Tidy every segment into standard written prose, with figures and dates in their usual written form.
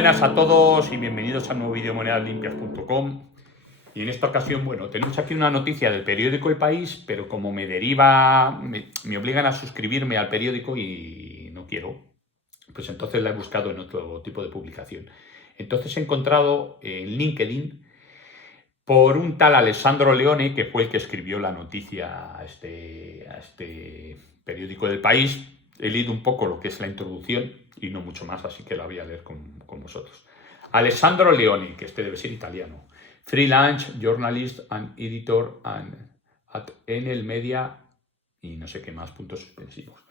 Buenas a todos y bienvenidos al nuevo vídeo de monedaslimpias.com. Y en esta ocasión, bueno, tenemos aquí una noticia del periódico El País, pero como me obligan a suscribirme al periódico y no quiero, pues entonces la he buscado en otro tipo de publicación. Entonces he encontrado en LinkedIn por un tal Alessandro Leone, que fue el que escribió la noticia a este periódico del País. He leído un poco lo que es la introducción y no mucho más, así que la voy a leer con vosotros. Alessandro Leone, que este debe ser italiano, freelance journalist and editor at Enel Media y no sé qué más, puntos suspensivos.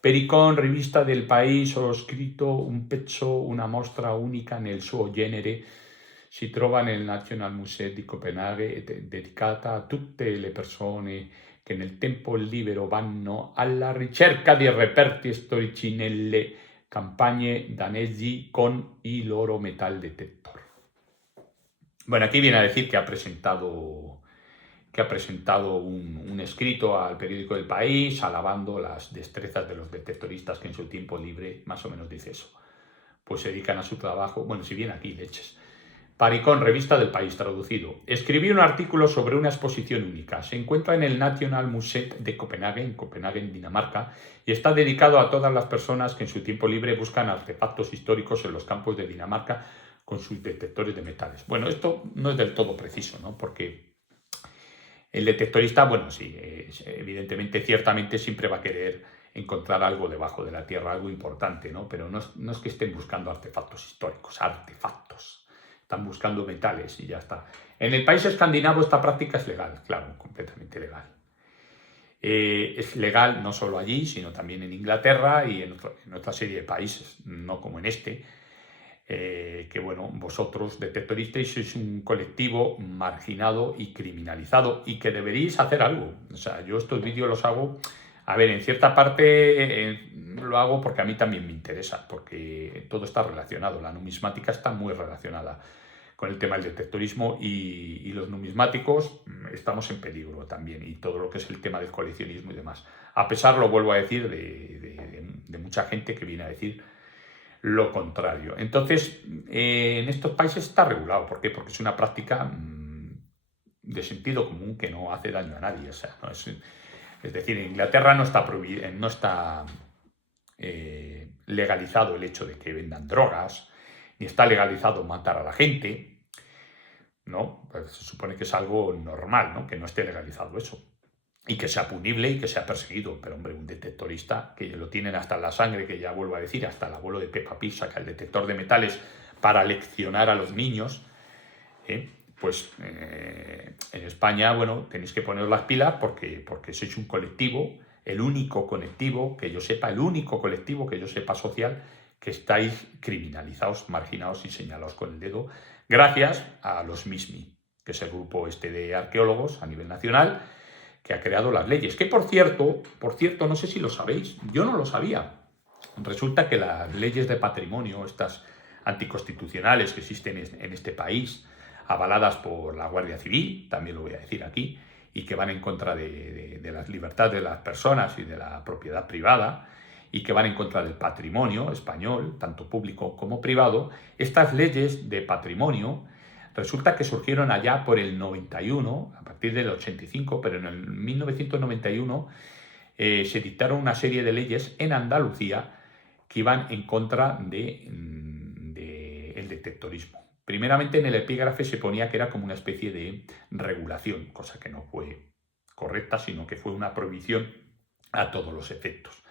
Pericón, rivista del País, ho scritto un pezzo, una mostra unica nel suo genere, si trova nel National Museum di Copenaghen ed è dedicata a tutte le persone che nel tempo libero vanno alla ricerca di reperti storici nelle campagne danesi con i loro metal detector. Bueno, aquí viene a decir que ha presentado un escrito al periódico del País alabando las destrezas de los detectoristas que en su tiempo libre, más o menos dice eso, pues se dedican a su trabajo. Bueno, si viene aquí, leches. Pericón, revista del País, traducido. Escribí un artículo sobre una exposición única. Se encuentra en el National Museum de Copenhague, en Copenhague, Dinamarca, y está dedicado a todas las personas que en su tiempo libre buscan artefactos históricos en los campos de Dinamarca con sus detectores de metales. Bueno, esto no es del todo preciso, ¿no? Porque el detectorista, bueno, sí, evidentemente, ciertamente siempre va a querer encontrar algo debajo de la tierra, algo importante, ¿no? Pero no es que estén buscando artefactos históricos, artefactos. Están buscando metales y ya está. En el país escandinavo esta práctica es legal, claro, completamente legal. Es legal no solo allí, sino también en Inglaterra y en otra serie de países, no como en este, que bueno, vosotros detectoristas sois un colectivo marginado y criminalizado y que deberíais hacer algo. O sea, yo estos vídeos los hago, a ver, en cierta parte lo hago porque a mí también me interesa, porque todo está relacionado, la numismática está muy relacionada con el tema del detectorismo y los numismáticos estamos en peligro también, y todo lo que es el tema del coleccionismo y demás. A pesar, lo vuelvo a decir, de mucha gente que viene a decir lo contrario. Entonces, en estos países está regulado. ¿Por qué? Porque es una práctica de sentido común que no hace daño a nadie. O sea, no es decir, en Inglaterra no está prohibido, no está legalizado el hecho de que vendan drogas, ni está legalizado matar a la gente, ¿no? Pues se supone que es algo normal, ¿no? Que no esté legalizado eso. Y que sea punible y que sea perseguido. Pero, hombre, un detectorista, que lo tienen hasta en la sangre, que ya vuelvo a decir, hasta el abuelo de Peppa Pig saca el detector de metales para leccionar a los niños, pues en España, bueno, tenéis que poneros las pilas porque sois un colectivo, el único colectivo que yo sepa, social, que estáis criminalizados, marginados y señalados con el dedo, gracias a los MISMI, que es el grupo este de arqueólogos a nivel nacional, que ha creado las leyes. Que por cierto, no sé si lo sabéis, yo no lo sabía. Resulta que las leyes de patrimonio, estas anticonstitucionales que existen en este país, avaladas por la Guardia Civil, también lo voy a decir aquí, y que van en contra de las libertades de las personas y de la propiedad privada, y que van en contra del patrimonio español, tanto público como privado, estas leyes de patrimonio resulta que surgieron allá por el 91, a partir del 85, pero en el 1991 se dictaron una serie de leyes en Andalucía que iban en contra del detectorismo. Primeramente, en el epígrafe se ponía que era como una especie de regulación, cosa que no fue correcta, sino que fue una prohibición a todos los efectos.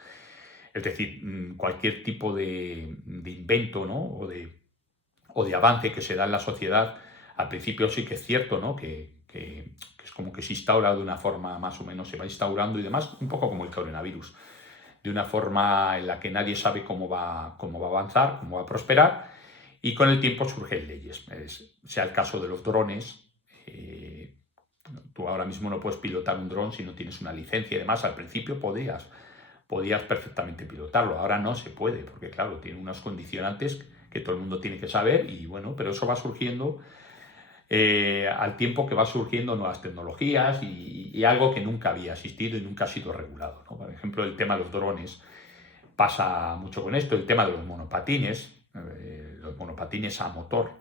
Es decir, cualquier tipo de invento, ¿no? o de avance que se da en la sociedad, al principio sí que es cierto, ¿no? que es como que se instaura de una forma más o menos, se va instaurando y demás, un poco como el coronavirus, de una forma en la que nadie sabe cómo va a avanzar, cómo va a prosperar, y con el tiempo surgen leyes. Sea el caso de los drones. Tú ahora mismo no puedes pilotar un dron si no tienes una licencia y demás. Al principio podías perfectamente pilotarlo, ahora no se puede, porque claro, tiene unos condicionantes que todo el mundo tiene que saber, y bueno, pero eso va surgiendo al tiempo que va surgiendo nuevas tecnologías y algo que nunca había existido y nunca ha sido regulado, ¿no? Por ejemplo, el tema de los drones pasa mucho con esto, el tema de los monopatines. Los monopatines a motor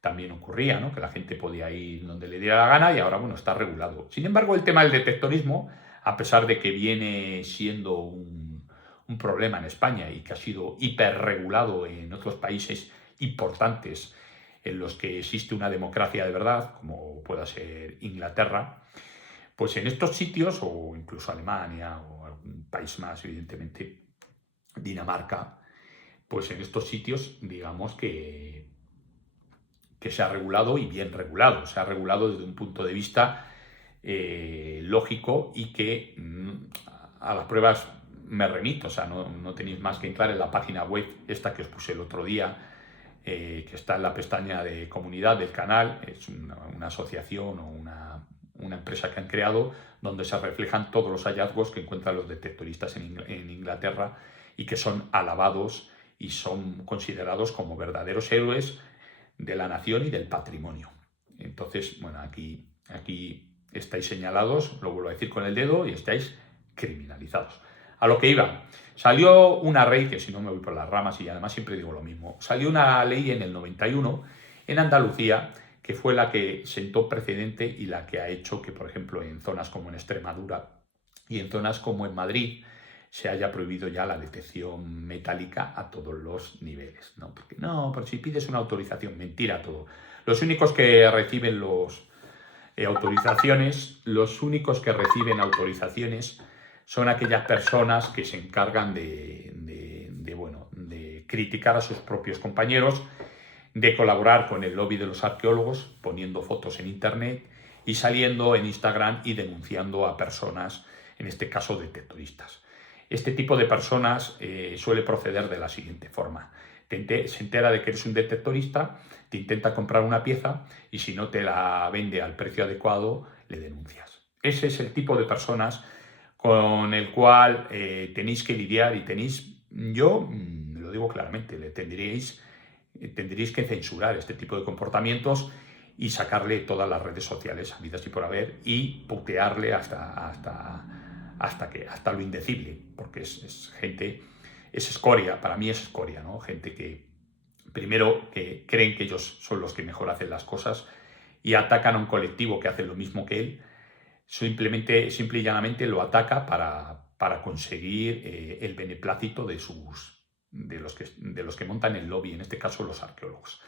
también ocurría, ¿no? Que la gente podía ir donde le diera la gana y ahora, bueno, está regulado. Sin embargo, el tema del detectorismo, a pesar de que viene siendo un problema en España y que ha sido hiperregulado en otros países importantes en los que existe una democracia de verdad, como pueda ser Inglaterra, pues en estos sitios, o incluso Alemania o algún país más, evidentemente, Dinamarca, pues en estos sitios, digamos que se ha regulado y bien regulado. Se ha regulado desde un punto de vista lógico y que a las pruebas me remito. O sea, no tenéis más que entrar en la página web esta que os puse el otro día, que está en la pestaña de comunidad del canal. Es una asociación o una empresa que han creado donde se reflejan todos los hallazgos que encuentran los detectoristas en Inglaterra y que son alabados y son considerados como verdaderos héroes de la nación y del patrimonio. Entonces, bueno, aquí estáis señalados, lo vuelvo a decir con el dedo, y estáis criminalizados. A lo que iba, salió una ley, que si no me voy por las ramas y además siempre digo lo mismo, salió una ley en el 91 en Andalucía que fue la que sentó precedente y la que ha hecho que, por ejemplo, en zonas como en Extremadura y en zonas como en Madrid se haya prohibido ya la detección metálica a todos los niveles, ¿no? Porque no, pero si pides una autorización, mentira todo. Los únicos que reciben los únicos que reciben autorizaciones son aquellas personas que se encargan de criticar a sus propios compañeros, de colaborar con el lobby de los arqueólogos, poniendo fotos en internet y saliendo en Instagram y denunciando a personas, en este caso detectoristas. Este tipo de personas suele proceder de la siguiente forma. Se entera de que eres un detectorista, te intenta comprar una pieza y si no te la vende al precio adecuado, le denuncias. Ese es el tipo de personas con el cual tenéis que lidiar y yo lo digo claramente, tendréis que censurar este tipo de comportamientos y sacarle todas las redes sociales habidas y por haber y putearle hasta lo indecible, porque es gente, es escoria, para mí es escoria, ¿no? Gente que primero que creen que ellos son los que mejor hacen las cosas y atacan a un colectivo que hace lo mismo que él, simple y llanamente lo ataca para conseguir el beneplácito de los que montan el lobby, en este caso los arqueólogos,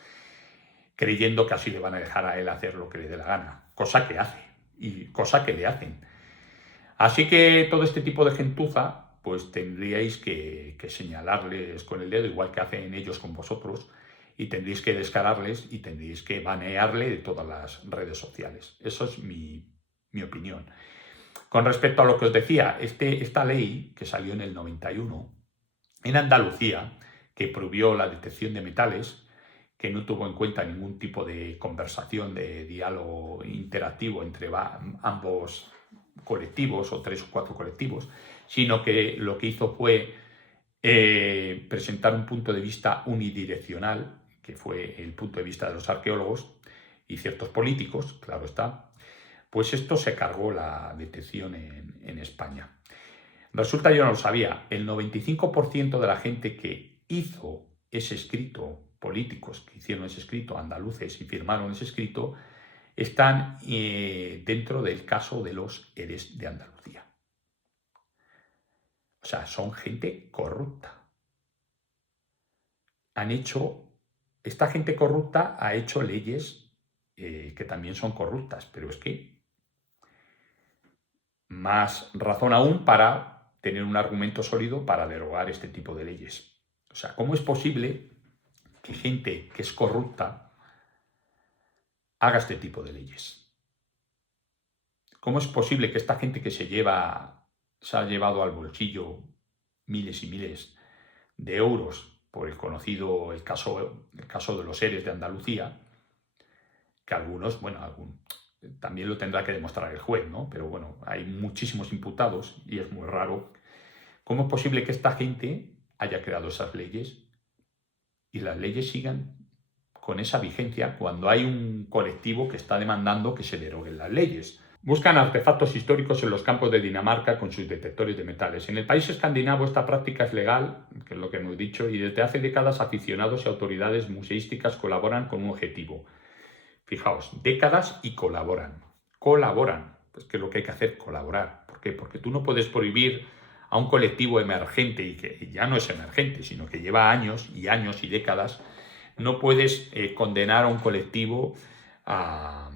creyendo que así le van a dejar a él hacer lo que le dé la gana, cosa que hace y cosa que le hacen. Así que todo este tipo de gentuza, pues tendríais que señalarles con el dedo, igual que hacen ellos con vosotros, y tendréis que descararles y tendréis que banearle de todas las redes sociales. Eso es mi opinión. Con respecto a lo que os decía, esta ley que salió en el 91, en Andalucía, que prohibió la detección de metales, que no tuvo en cuenta ningún tipo de conversación, de diálogo interactivo entre ambos colectivos o 3 o 4 colectivos, sino que lo que hizo fue presentar un punto de vista unidireccional, que fue el punto de vista de los arqueólogos y ciertos políticos, claro está, pues esto se cargó la detección en España. Resulta, yo no lo sabía, el 95% de la gente que hizo ese escrito, políticos que hicieron ese escrito, andaluces y firmaron ese escrito, están dentro del caso de los ERES de Andalucía. O sea, son gente corrupta. Esta gente corrupta ha hecho leyes que también son corruptas, pero es que más razón aún para tener un argumento sólido para derogar este tipo de leyes. O sea, ¿cómo es posible que gente que es corrupta haga este tipo de leyes? ¿Cómo es posible que esta gente que se ha llevado al bolsillo miles y miles de euros por el caso de los ERES de Andalucía, que algunos, también lo tendrá que demostrar el juez, ¿no? Pero bueno, hay muchísimos imputados y es muy raro. ¿Cómo es posible que esta gente haya creado esas leyes y las leyes sigan con esa vigencia cuando hay un colectivo que está demandando que se deroguen las leyes? Buscan artefactos históricos en los campos de Dinamarca con sus detectores de metales. En el país escandinavo esta práctica es legal, que es lo que hemos dicho, y desde hace décadas aficionados y autoridades museísticas colaboran con un objetivo. Fijaos, décadas y colaboran. Colaboran. Pues que es lo que hay que hacer, colaborar. ¿Por qué? Porque tú no puedes prohibir a un colectivo emergente, y que ya no es emergente, sino que lleva años y décadas, no puedes condenar a un colectivo a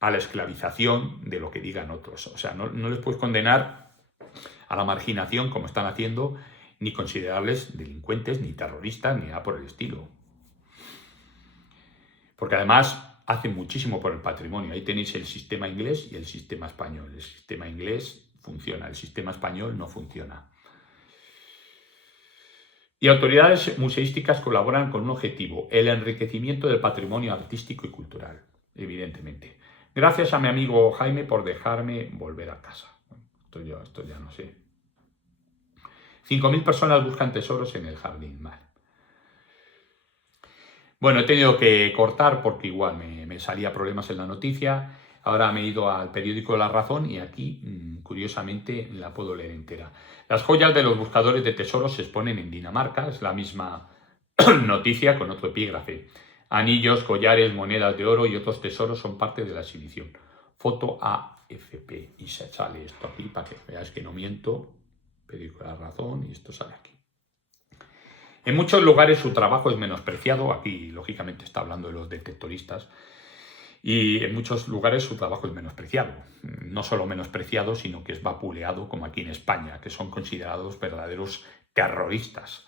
la esclavización de lo que digan otros. O sea, no les puedes condenar a la marginación como están haciendo, ni considerarles delincuentes, ni terroristas, ni nada por el estilo. Porque además hacen muchísimo por el patrimonio. Ahí tenéis el sistema inglés y el sistema español. El sistema inglés funciona, el sistema español no funciona. Y autoridades museísticas colaboran con un objetivo, el enriquecimiento del patrimonio artístico y cultural, evidentemente. Gracias a mi amigo Jaime por dejarme volver a casa. Esto ya no sé. 5.000 personas buscan tesoros en el jardín. Vale. Bueno, he tenido que cortar porque igual me salía problemas en la noticia. Ahora me he ido al periódico La Razón y aquí, curiosamente, la puedo leer entera. Las joyas de los buscadores de tesoros se exponen en Dinamarca. Es la misma noticia con otro epígrafe. Anillos, collares, monedas de oro y otros tesoros son parte de la exhibición. Foto AFP. Y se sale esto aquí para que veáis que no miento. Periódico La Razón y esto sale aquí. En muchos lugares su trabajo es menospreciado. Aquí, lógicamente, está hablando de los detectoristas. Y en muchos lugares su trabajo es menospreciado. No solo menospreciado, sino que es vapuleado, como aquí en España, que son considerados verdaderos terroristas.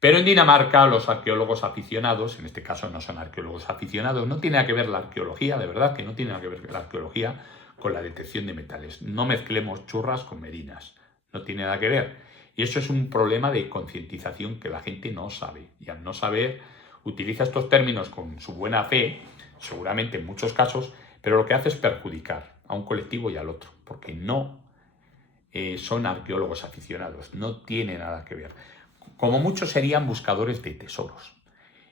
Pero en Dinamarca los arqueólogos aficionados, en este caso no son arqueólogos aficionados, no tiene nada que ver la arqueología, de verdad que no tiene nada que ver la arqueología con la detección de metales. No mezclemos churras con merinas, no tiene nada que ver. Y eso es un problema de concientización que la gente no sabe. Y al no saber, utiliza estos términos con su buena fe, seguramente en muchos casos, pero lo que hace es perjudicar a un colectivo y al otro, porque no son arqueólogos aficionados, no tiene nada que ver. Como muchos serían buscadores de tesoros.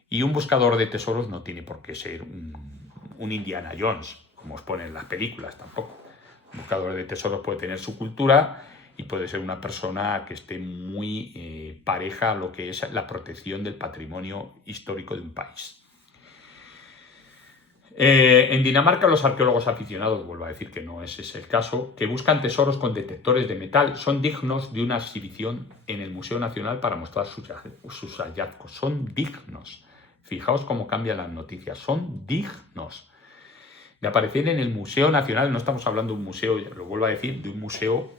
Y un buscador de tesoros no tiene por qué ser un Indiana Jones, como os ponen en las películas tampoco. Un buscador de tesoros puede tener su cultura y puede ser una persona que esté muy pareja a lo que es la protección del patrimonio histórico de un país. En Dinamarca los arqueólogos aficionados, vuelvo a decir que no ese es el caso, que buscan tesoros con detectores de metal, son dignos de una exhibición en el Museo Nacional para mostrar sus hallazgos. Son dignos. Fijaos cómo cambian las noticias. Son dignos de aparecer en el Museo Nacional. No estamos hablando de un museo, lo vuelvo a decir, de un museo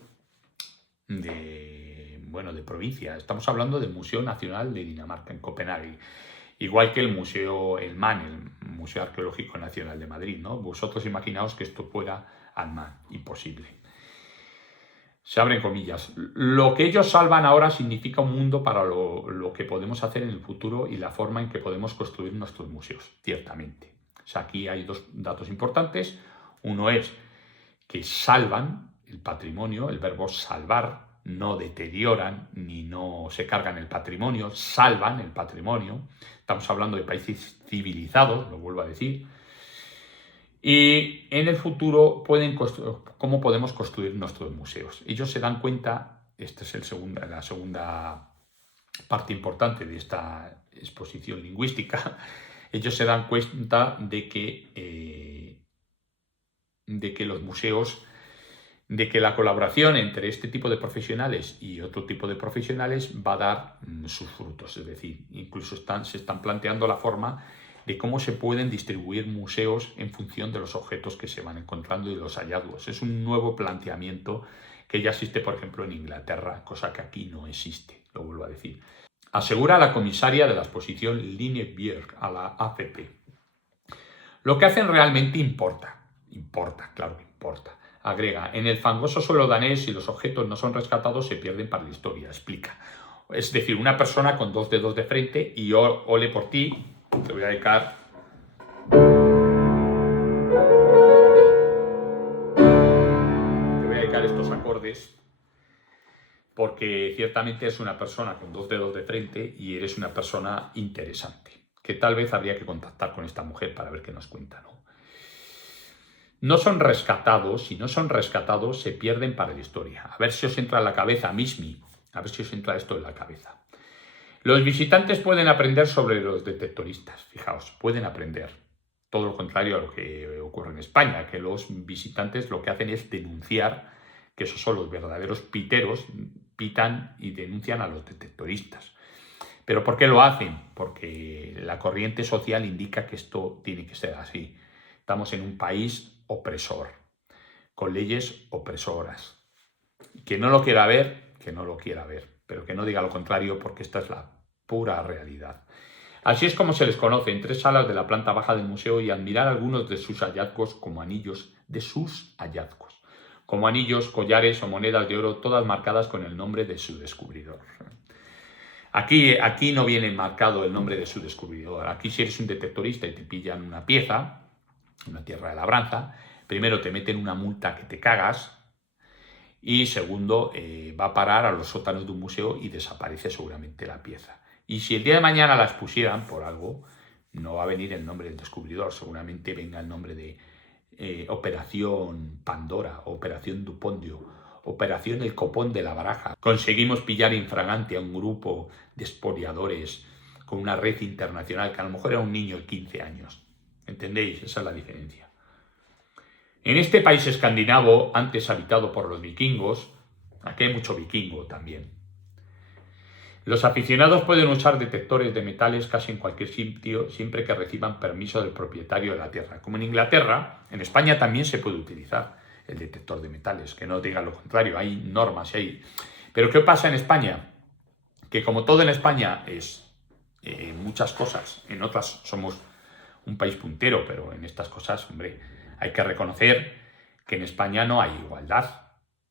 de provincia. Estamos hablando del Museo Nacional de Dinamarca, en Copenhague. Igual que el Museo El MAN, el Museo Arqueológico Nacional de Madrid, ¿no? Vosotros imaginaos que esto fuera al MAN, imposible. Se abren comillas. Lo que ellos salvan ahora significa un mundo para lo que podemos hacer en el futuro y la forma en que podemos construir nuestros museos, ciertamente. O sea, aquí hay dos datos importantes. Uno es que salvan el patrimonio, el verbo salvar, no deterioran ni no se cargan el patrimonio, salvan el patrimonio. Estamos hablando de países civilizados, lo vuelvo a decir. Y en el futuro, ¿cómo podemos construir nuestros museos? Ellos se dan cuenta, esta es la segunda parte importante de esta exposición lingüística, ellos se dan cuenta de que los museos, de que la colaboración entre este tipo de profesionales y otro tipo de profesionales va a dar sus frutos. Es decir, incluso se están planteando la forma de cómo se pueden distribuir museos en función de los objetos que se van encontrando y de los hallazgos. Es un nuevo planteamiento que ya existe, por ejemplo, en Inglaterra, cosa que aquí no existe, lo vuelvo a decir. Asegura la comisaria de la exposición Line Bjerg a la AFP. Lo que hacen realmente importa. Importa, claro que importa. Agrega, en el fangoso suelo danés, si los objetos no son rescatados, se pierden para la historia. Explica. Es decir, una persona con 2 dedos de frente y ole por ti, te voy a dedicar. Te voy a dedicar estos acordes porque ciertamente es una persona con 2 dedos de frente y eres una persona interesante, que tal vez habría que contactar con esta mujer para ver qué nos cuenta, ¿no? no son rescatados, si no son rescatados se pierden para la historia. A ver si os entra en la cabeza, Mismi, a ver si os entra esto en la cabeza. Los visitantes pueden aprender sobre los detectoristas, fijaos, pueden aprender. Todo lo contrario a lo que ocurre en España, que los visitantes lo que hacen es denunciar que esos son los verdaderos piteros, pitan y denuncian a los detectoristas. ¿Pero por qué lo hacen? Porque la corriente social indica que esto tiene que ser así. Estamos en un país opresor, con leyes opresoras. Quien no lo quiera ver, que no lo quiera ver, pero que no diga lo contrario porque esta es la pura realidad. Así es como se les conoce en 3 salas de la planta baja del museo y admirar algunos de sus hallazgos como anillos de sus hallazgos, como anillos, collares o monedas de oro, todas marcadas con el nombre de su descubridor. Aquí no viene marcado el nombre de su descubridor. Aquí si eres un detectorista y te pillan una pieza, una tierra de labranza, primero te meten una multa que te cagas y segundo va a parar a los sótanos de un museo y desaparece seguramente la pieza. Y si el día de mañana la expusieran por algo, no va a venir el nombre del descubridor, seguramente venga el nombre de Operación Pandora, Operación Dupondio, Operación El Copón de la Baraja. Conseguimos pillar infragante a un grupo de expoliadores con una red internacional que a lo mejor era un niño de 15 años. ¿Entendéis? Esa es la diferencia. En este país escandinavo, antes habitado por los vikingos, aquí hay mucho vikingo también. Los aficionados pueden usar detectores de metales casi en cualquier sitio, siempre que reciban permiso del propietario de la tierra. Como en Inglaterra, en España también se puede utilizar el detector de metales, que no digan lo contrario, hay normas, Pero ¿qué pasa en España? Que como todo en España es muchas cosas, en otras somos un país puntero, pero en estas cosas, hombre, hay que reconocer que en España no hay igualdad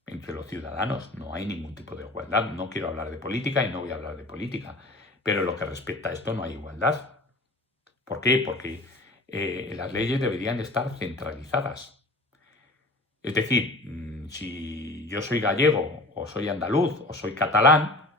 entre los ciudadanos, no hay ningún tipo de igualdad. No quiero hablar de política y no voy a hablar de política, pero en lo que respecta a esto no hay igualdad. ¿Por qué? Porque las leyes deberían estar centralizadas. Es decir, si yo soy gallego o soy andaluz o soy catalán,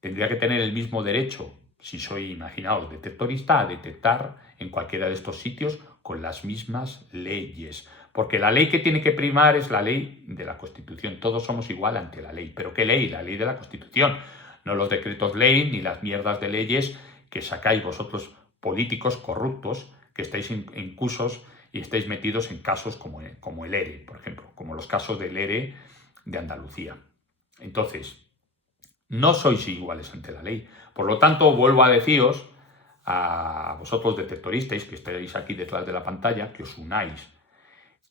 tendría que tener el mismo derecho, si soy, imaginaos, detectorista, a detectar en cualquiera de estos sitios con las mismas leyes. Porque la ley que tiene que primar es la ley de la Constitución. Todos somos igual ante la ley. ¿Pero qué ley? La ley de la Constitución. No los decretos ley ni las mierdas de leyes que sacáis vosotros políticos corruptos que estáis incusos y estáis metidos en casos como el ERE, por ejemplo, como los casos del ERE de Andalucía. Entonces, no sois iguales ante la ley. Por lo tanto, vuelvo a deciros a vosotros detectoristas que estáis aquí detrás de la pantalla, que os unáis,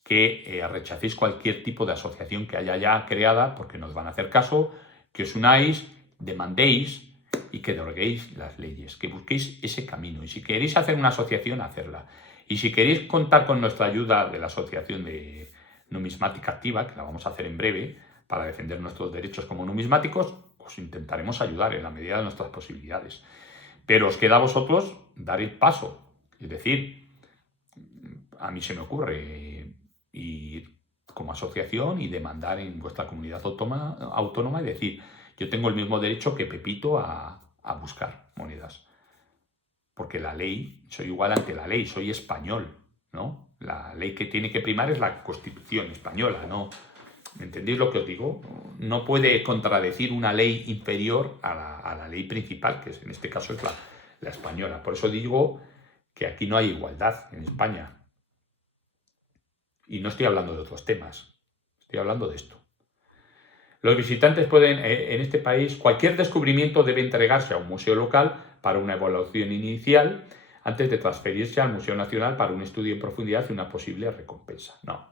que rechacéis cualquier tipo de asociación que haya ya creada, porque nos van a hacer caso, que os unáis, demandéis y que deroguéis las leyes, que busquéis ese camino. Y si queréis hacer una asociación, hacerla. Y si queréis contar con nuestra ayuda de la Asociación de Numismática Activa, que la vamos a hacer en breve, para defender nuestros derechos como numismáticos, os intentaremos ayudar en la medida de nuestras posibilidades. Pero os queda a vosotros dar el paso. Es decir, a mí se me ocurre ir como asociación y demandar en vuestra comunidad autónoma y decir, yo tengo el mismo derecho que Pepito a buscar monedas. Porque la ley, soy igual ante la ley, soy español, ¿no? La ley que tiene que primar es la Constitución española, ¿no? ¿Me entendéis lo que os digo? No puede contradecir una ley inferior a la ley principal, que en este caso es la española. Por eso digo que aquí no hay igualdad en España. Y no estoy hablando de otros temas, estoy hablando de esto. Los visitantes pueden, en este país, cualquier descubrimiento debe entregarse a un museo local para una evaluación inicial antes de transferirse al Museo Nacional para un estudio en profundidad y una posible recompensa. No.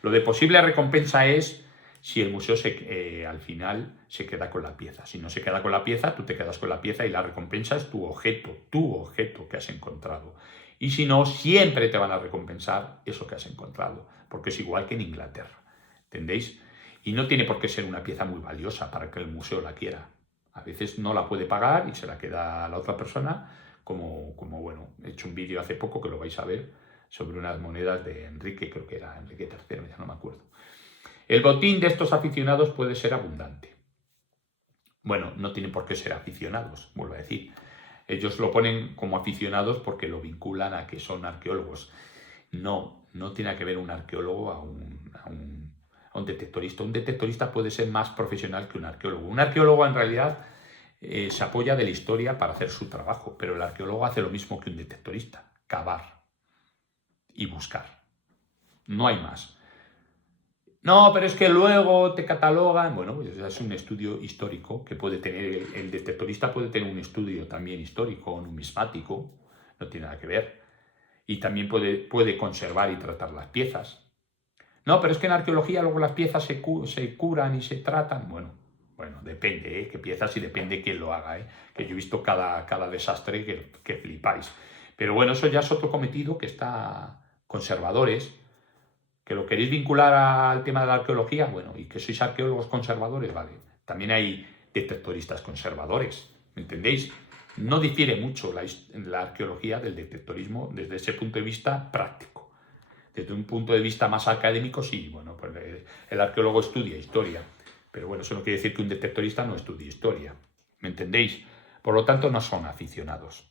Lo de posible recompensa es si el museo al final se queda con la pieza. Si no se queda con la pieza, tú te quedas con la pieza y la recompensa es tu objeto que has encontrado. Y si no, siempre te van a recompensar eso que has encontrado, porque es igual que en Inglaterra. ¿Entendéis? Y no tiene por qué ser una pieza muy valiosa para que el museo la quiera. A veces no la puede pagar y se la queda a la otra persona, como bueno, he hecho un vídeo hace poco que lo vais a ver, sobre unas monedas de Enrique, creo que era Enrique III, ya no me acuerdo. El botín de estos aficionados puede ser abundante. Bueno, no tienen por qué ser aficionados, vuelvo a decir. Ellos lo ponen como aficionados porque lo vinculan a que son arqueólogos. No tiene que ver un arqueólogo a un detectorista. Un detectorista puede ser más profesional que un arqueólogo. Un arqueólogo en realidad se apoya de la historia para hacer su trabajo, pero el arqueólogo hace lo mismo que un detectorista, cavar y buscar. No hay más. No, pero es que luego te catalogan. Bueno, pues es un estudio histórico que puede tener, el detectorista puede tener un estudio también histórico, numismático, no tiene nada que ver. Y también puede conservar y tratar las piezas. No, pero es que en arqueología luego las piezas se curan y se tratan. Bueno, depende, ¿eh? Qué piezas y depende quién lo haga, ¿eh? Que yo he visto cada desastre que flipáis. Pero bueno, eso ya es otro cometido que está conservadores. ¿Que lo queréis vincular al tema de la arqueología? Bueno, y que sois arqueólogos conservadores, vale. También hay detectoristas conservadores, ¿me entendéis? No difiere mucho la arqueología del detectorismo desde ese punto de vista práctico. Desde un punto de vista más académico, sí, bueno, pues el arqueólogo estudia historia, pero bueno, eso no quiere decir que un detectorista no estudie historia, ¿me entendéis? Por lo tanto, no son aficionados.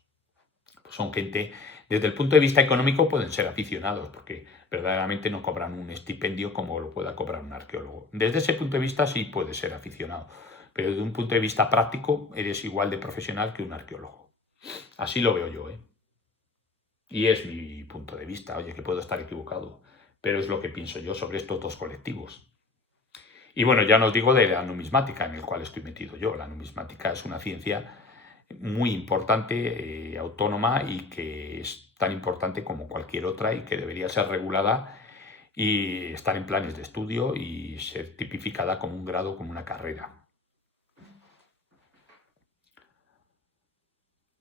Son gente, desde el punto de vista económico pueden ser aficionados, porque verdaderamente no cobran un estipendio como lo pueda cobrar un arqueólogo. Desde ese punto de vista sí puede ser aficionado, pero desde un punto de vista práctico eres igual de profesional que un arqueólogo. Así lo veo yo, ¿eh? Y es mi punto de vista, oye, que puedo estar equivocado, pero es lo que pienso yo sobre estos dos colectivos. Y bueno, ya no os digo de la numismática en el cual estoy metido yo. La numismática es una ciencia muy importante, autónoma y que es tan importante como cualquier otra y que debería ser regulada y estar en planes de estudio y ser tipificada como un grado, como una carrera.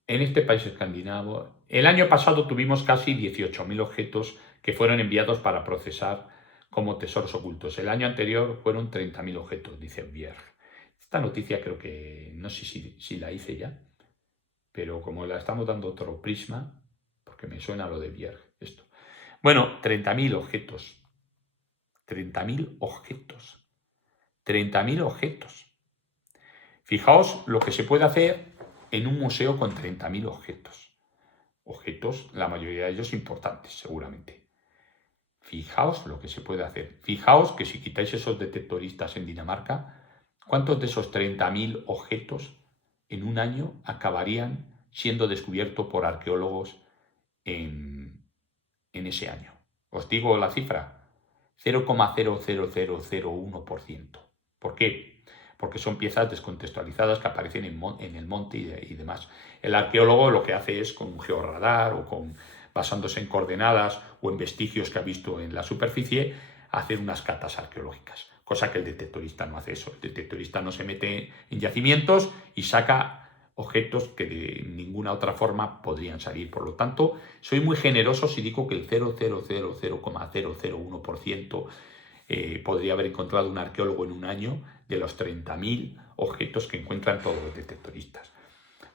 En este país escandinavo, el año pasado tuvimos casi 18.000 objetos que fueron enviados para procesar como tesoros ocultos. El año anterior fueron 30.000 objetos, dice Bjerg. Esta noticia creo que, no sé si la hice ya, pero como la estamos dando otro prisma, porque me suena lo de Bjerg, esto. Bueno, 30.000 objetos. 30.000 objetos. 30.000 objetos. Fijaos lo que se puede hacer en un museo con 30.000 objetos. Objetos, la mayoría de ellos importantes, seguramente. Fijaos lo que se puede hacer. Fijaos que si quitáis esos detectoristas en Dinamarca, ¿cuántos de esos 30.000 objetos en un año acabarían siendo descubiertos por arqueólogos en ese año? Os digo la cifra, 0,00001%. ¿Por qué? Porque son piezas descontextualizadas que aparecen en el monte y demás. El arqueólogo lo que hace es con un georradar o basándose en coordenadas o en vestigios que ha visto en la superficie, hacer unas catas arqueológicas, cosa que el detectorista no hace eso. El detectorista no se mete en yacimientos y saca objetos que de ninguna otra forma podrían salir. Por lo tanto, soy muy generoso si digo que el 0,00001% podría haber encontrado un arqueólogo en un año de los 30.000 objetos que encuentran todos los detectoristas.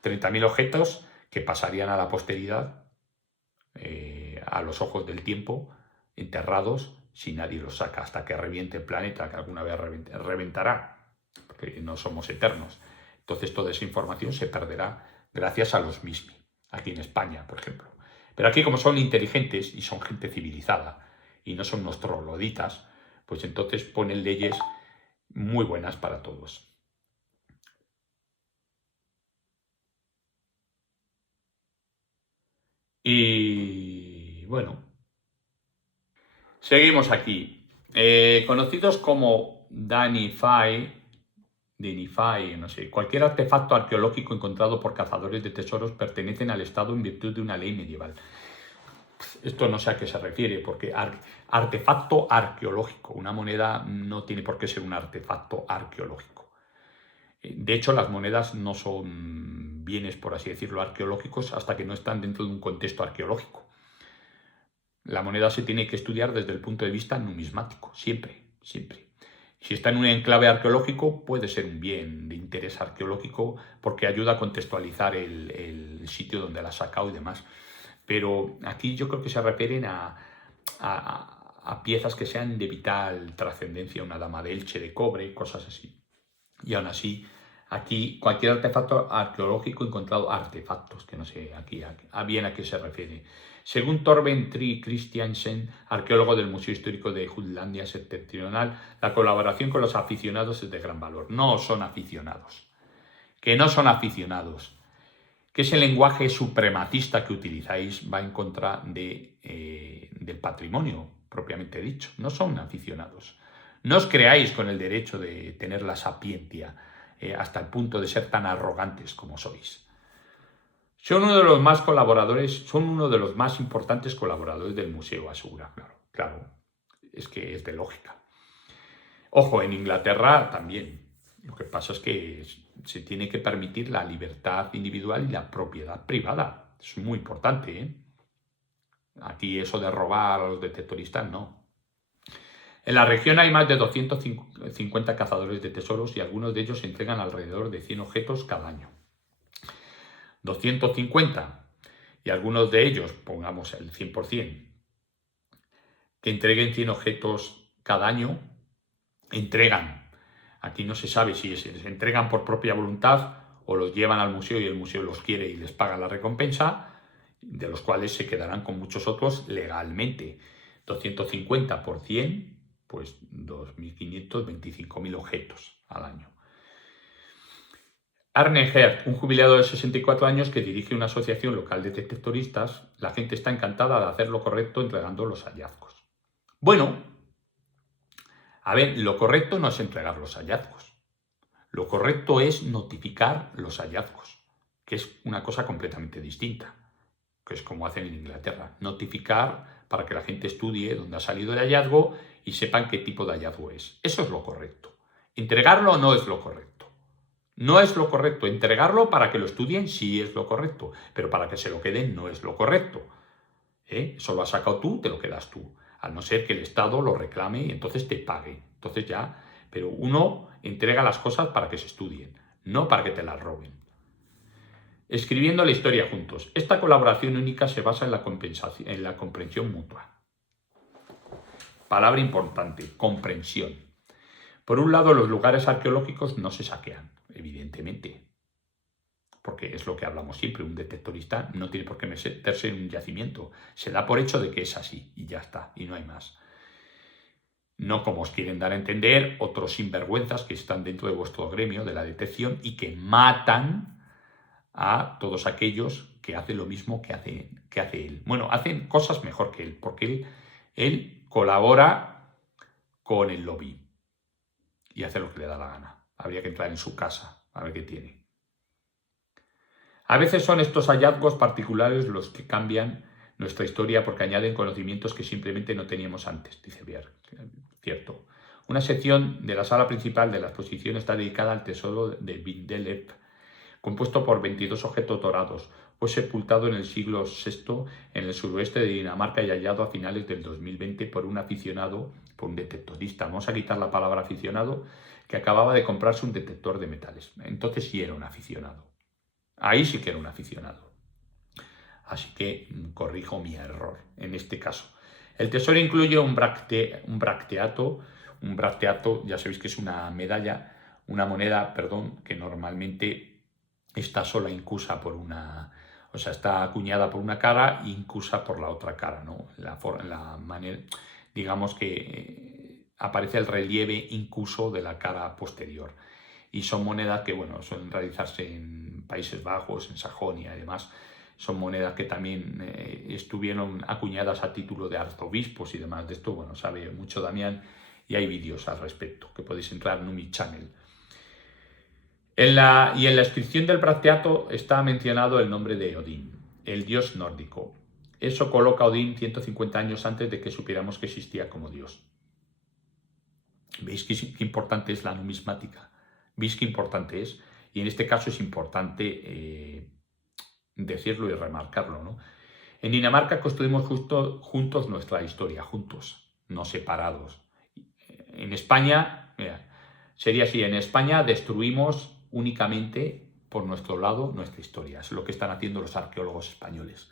30.000 objetos que pasarían a la posteridad, a los ojos del tiempo, enterrados, si nadie los saca hasta que reviente el planeta, que alguna vez reventará, porque no somos eternos. Entonces toda esa información se perderá gracias a los MISMI, aquí en España, por ejemplo. Pero aquí, como son inteligentes y son gente civilizada y no son unos trogloditas, pues entonces ponen leyes muy buenas para todos. Y bueno, seguimos aquí. Conocidos como Danify, no sé, cualquier artefacto arqueológico encontrado por cazadores de tesoros pertenecen al Estado en virtud de una ley medieval. Esto no sé a qué se refiere, porque artefacto arqueológico, una moneda no tiene por qué ser un artefacto arqueológico. De hecho, las monedas no son bienes, por así decirlo, arqueológicos hasta que no están dentro de un contexto arqueológico. La moneda se tiene que estudiar desde el punto de vista numismático, siempre, siempre. Si está en un enclave arqueológico, puede ser un bien de interés arqueológico porque ayuda a contextualizar el sitio donde la ha sacado y demás. Pero aquí yo creo que se refieren a piezas que sean de vital trascendencia, una dama de Elche de cobre, cosas así. Y aún así Aquí, cualquier artefacto arqueológico encontrado, artefactos, que no sé bien a qué se refiere. Según Torben Tri Christiansen, arqueólogo del Museo Histórico de Jutlandia Septentrional, la colaboración con los aficionados es de gran valor. No son aficionados. Que no son aficionados. Que ese lenguaje suprematista que utilizáis va en contra del patrimonio propiamente dicho. No son aficionados. No os creáis con el derecho de tener la sapiencia hasta el punto de ser tan arrogantes como sois. Son uno de los más importantes colaboradores del museo, asegura. Claro, es que es de lógica. Ojo, en Inglaterra también. Lo que pasa es que se tiene que permitir la libertad individual y la propiedad privada. Es muy importante, ¿eh? Aquí eso de robar a los detectoristas, no. En la región hay más de 250 cazadores de tesoros y algunos de ellos entregan alrededor de 100 objetos cada año. 250 y algunos de ellos, pongamos el 100%, que entreguen 100 objetos cada año, entregan. Aquí no se sabe si se les entregan por propia voluntad o los llevan al museo y el museo los quiere y les paga la recompensa, de los cuales se quedarán con muchos otros legalmente. 250 por 100, pues 2.500, 25.000 objetos al año. Arne Hert, un jubilado de 64 años que dirige una asociación local de detectoristas, la gente está encantada de hacer lo correcto entregando los hallazgos. Bueno, a ver, lo correcto no es entregar los hallazgos. Lo correcto es notificar los hallazgos, que es una cosa completamente distinta, que es como hacen en Inglaterra. Notificar para que la gente estudie dónde ha salido el hallazgo y sepan qué tipo de hallazgo es. Eso es lo correcto. Entregarlo no es lo correcto. No es lo correcto. Entregarlo para que lo estudien sí es lo correcto, pero para que se lo queden no es lo correcto. Eso lo has sacado tú, te lo quedas tú. A no ser que el Estado lo reclame y entonces te pague. Entonces ya, pero uno entrega las cosas para que se estudien, no para que te las roben. Escribiendo la historia juntos. Esta colaboración única se basa en la comprensión mutua. Palabra importante, comprensión. Por un lado, los lugares arqueológicos no se saquean, evidentemente, porque es lo que hablamos siempre, un detectorista no tiene por qué meterse en un yacimiento, se da por hecho de que es así y ya está, y no hay más. No como os quieren dar a entender otros sinvergüenzas que están dentro de vuestro gremio de la detección y que matan a todos aquellos que hacen lo mismo que hace él. Bueno, hacen cosas mejor que él, porque él colabora con el lobby y hace lo que le da la gana. Habría que entrar en su casa a ver qué tiene. A veces son estos hallazgos particulares los que cambian nuestra historia porque añaden conocimientos que simplemente no teníamos antes, dice Bier. Cierto. Una sección de la sala principal de la exposición está dedicada al tesoro de Vindelev, compuesto por 22 objetos dorados. Fue sepultado en el siglo VI en el suroeste de Dinamarca y hallado a finales del 2020 por un aficionado, por un detectorista. Vamos a quitar la palabra aficionado, que acababa de comprarse un detector de metales. Entonces sí era un aficionado. Ahí sí que era un aficionado. Así que corrijo mi error en este caso. El tesoro incluye un bracteato. Un bracteato, ya sabéis que es una moneda, que normalmente está sola incusa por una, o sea, está acuñada por una cara e incusa por la otra cara, ¿no? La manera, digamos que aparece el relieve incuso de la cara posterior. Y son monedas que, bueno, suelen realizarse en Países Bajos, en Sajonia y demás. Son monedas que también estuvieron acuñadas a título de arzobispos y demás. De esto, bueno, sabe mucho Damián y hay vídeos al respecto, que podéis entrar en Numi Channel. En la inscripción del bracteato está mencionado el nombre de Odín, el dios nórdico. Eso coloca a Odín 150 años antes de que supiéramos que existía como dios. ¿Veis qué importante es la numismática? ¿Veis qué importante es? Y en este caso es importante decirlo y remarcarlo, ¿no? En Dinamarca construimos juntos nuestra historia, juntos, no separados. En España, mira, sería así, en España destruimos únicamente por nuestro lado nuestra historia. Es lo que están haciendo los arqueólogos españoles.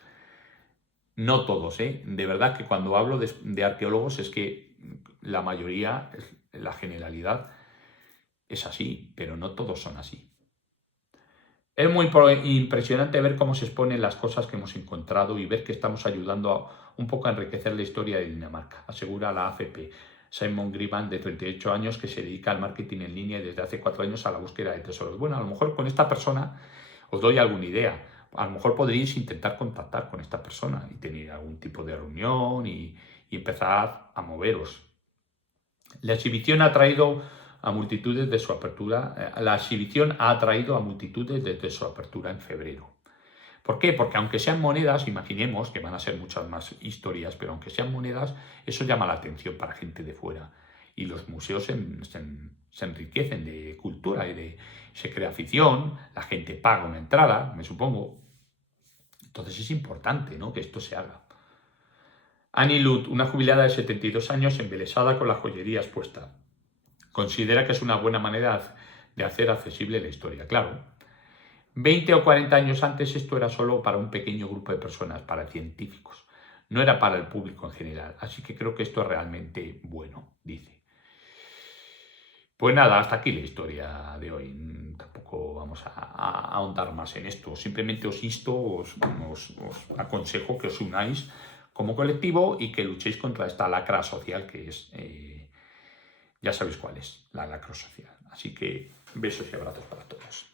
No todos, ¿eh? De verdad que cuando hablo de arqueólogos es que la mayoría, la generalidad, es así, pero no todos son así. Es muy impresionante ver cómo se exponen las cosas que hemos encontrado y ver que estamos ayudando un poco a enriquecer la historia de Dinamarca, asegura la AFP. Simon Griban, de 38 años, que se dedica al marketing en línea y desde hace 4 años a la búsqueda de tesoros. Bueno, a lo mejor con esta persona os doy alguna idea. A lo mejor podríais intentar contactar con esta persona y tener algún tipo de reunión y empezar a moveros. La exhibición ha traído a multitudes de su apertura. La exhibición ha atraído a multitudes desde su apertura en febrero. ¿Por qué? Porque aunque sean monedas, imaginemos que van a ser muchas más historias, pero aunque sean monedas, eso llama la atención para gente de fuera. Y los museos se enriquecen de cultura y se crea afición, la gente paga una entrada, me supongo. Entonces es importante, ¿no?, que esto se haga. Annie Lut, una jubilada de 72 años, embelesada con la joyería expuesta. Considera que es una buena manera de hacer accesible la historia. Claro, 20 o 40 años antes esto era solo para un pequeño grupo de personas, para científicos. No era para el público en general. Así que creo que esto es realmente bueno, dice. Pues nada, hasta aquí la historia de hoy. Tampoco vamos a ahondar más en esto. Simplemente os insto, os aconsejo que os unáis como colectivo y que luchéis contra esta lacra social que es, ya sabéis cuál es, la lacra social. Así que besos y abrazos para todos.